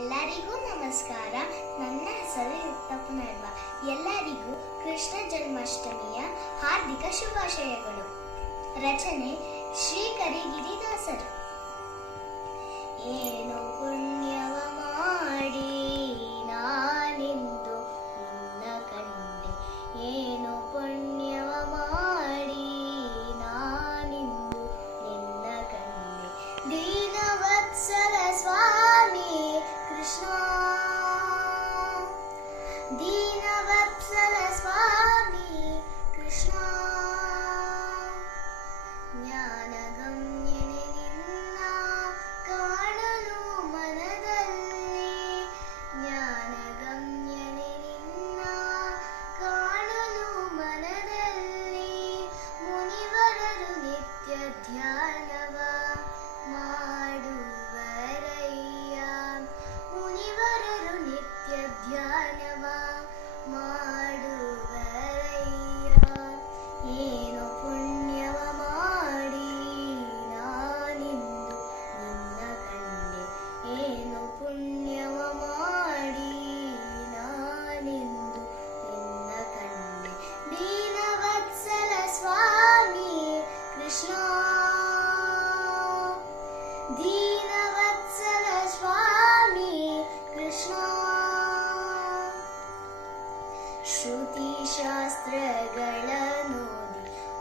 ಎಲ್ಲರಿಗೂ ನಮಸ್ಕಾರ. ನನ್ನ ಹೆಸರು ಯುಕ್ತಪ್ಪನಳ್ವ. ಎಲ್ಲರಿಗೂ ಕೃಷ್ಣ ಜನ್ಮಾಷ್ಟಮಿಯ ಹಾರ್ದಿಕ ಶುಭಾಶಯಗಳು. ರಚನೆ ಶ್ರೀ ಕರಿಗಿರಿದಾಸರು. ಏನು ಪುಣ್ಯವ ಮಾಡಿ ನಾನಿಂದು ನಿನ್ನ ಕಂಡೆ, ಏನು ಪುಣ್ಯವ ಮಾಡಿ ನಾನಿಂದು ನಿನ್ನ ಕಂಡೆ. ದೀನವತ್ಸಲ ಸ್ವಾಮಿ ಕೃಷ್ಣ, ದೀನವತ್ಸಲ ಸ್ವಾಮಿ ಕೃಷ್ಣ. ಜ್ಞಾನಗಮ್ಯನೆ ನಿನ್ನ ಕಾಣಲು ಮನದಲ್ಲಿ, ಜ್ಞಾನಗಮ್ಯನೆ ನಿನ್ನ ಕಾಣಲು ಮನದಲ್ಲಿ. ಮುನಿವರರು ನಿತ್ಯ ಧ್ಯಾನವ ಮಾಡುವರಯ್ಯ, ಮುನಿವರರು ನಿತ್ಯ ಧ್ಯಾನವ ಮಾಡುವರಯ್ಯ. ಏನು ಪುಣ್ಯವ ಮಾಡಿ ನಾನಿಂದು ನಿನ್ನ ಕಂಡೆ, ಏನು ಪುಣ್ಯವ ಮಾಡಿ ನಾನಿಂದು ನಿನ್ನ ಕಂಡೆ. ದೀನವತ್ಸಲ ಸ್ವಾಮಿ ಕೃಷ್ಣ, ದೀನವತ್ಸಲ ಸ್ವಾಮಿ ಕೃಷ್ಣ. ಶ್ರುತಿ ಶಾಸ್ತ್ರಗಳನ್ನೋದಿ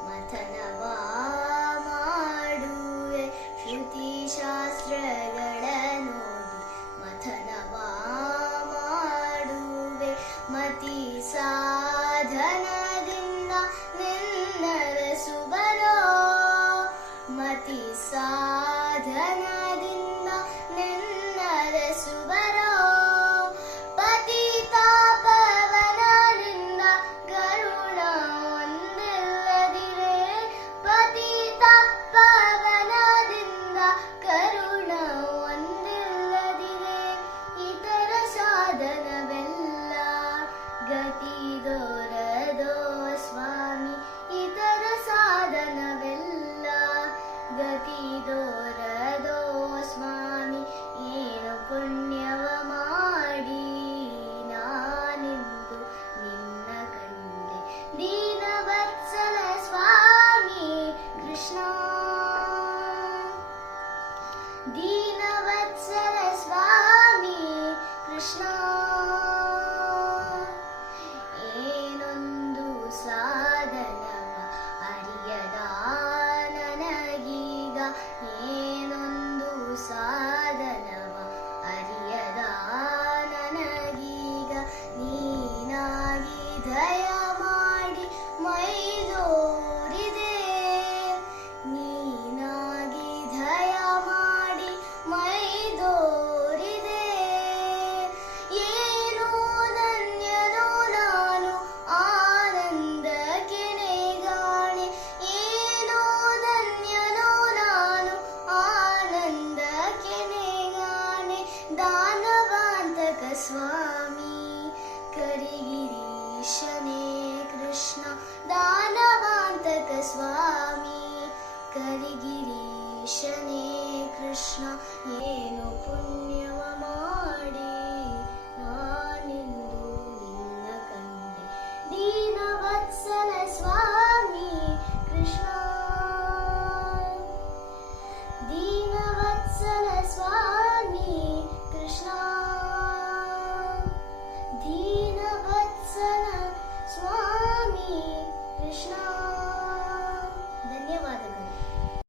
ಮಥನವ ಮಾಡುವೆ, ಶ್ರುತಿ ಶಾಸ್ತ್ರಗಳನ್ನೋದಿ ಮಥನವ ಮಾಡುವೆ. ಮತಿ ಸಾಧನದಿಂದ ನಿನ್ನರಸುಬರೋ, ಮತಿ ಸಾಧನದಿಂದ ನಿನ್ನರಸುಬರೋ. ಪತಿತ ಪವನದಿಂದ ಕರುಣ ಒಂದಿಲ್ಲದಿರೆ, ಪತಿತ ಪವನದಿಂದ ಕರುಣ ಒಂದಿಲ್ಲದಿರೆ. ಇತರ ಸಾಧನವೆಲ್ಲ ಗತಿ ದೊರದೋ ಸ್ವಾಮಿ, ಇತರ ಸಾಧನವೆಲ್ಲ ಗತಿ ದೊರದೋ ಸ್ವಾಮಿ. ಏನು ಪುಣ್ಯವ ಮಾಡಿ ನಾನಿಂದು ನಿನ್ನ ಕಂಡೆ. ದೀನವತ್ಸಲ ಸ್ವಾಮಿ ಕೃಷ್ಣ, ದೀನವತ್ಸಲ ಸ್ವಾಮಿ ಕೃಷ್ಣ. ಏನೊಂದು ಸಾಧನವ ಅರಿಯದ ನನಗೀಗ, ಏನೊಂದು ಸಾಧನವ ಅರಿಯದ ನನಗೀಗ. ನೀನಾಗಿ ದಯ ಮಾಡಿ ಮೈದೋರಿದೆ, ನೀನಾಗಿ ದಯ ಮಾಡಿ ಮೈದೋರಿದೆ. ಏನೋ ಧನ್ಯನೋ ನಾನು ಆನಂದಕ್ಕೆ ನೇಗಾಣೆ, ಏನೋ ಧನ್ಯನೋ ನಾನು ಆನಂದಕ್ಕೆ ನೇಗಾಣೆ. ದಾನವಾಂತಕ ಸ್ವಾಮಿ ಕರಿಗಿರೀಶನೇ ಕೃಷ್ಣ, ದಾನವಾಂತಕ ಸ್ವಾಮಿ ಕರಿಗಿರೀಶನೇ ಕೃಷ್ಣ. ಏನು ಪುಣ್ಯವ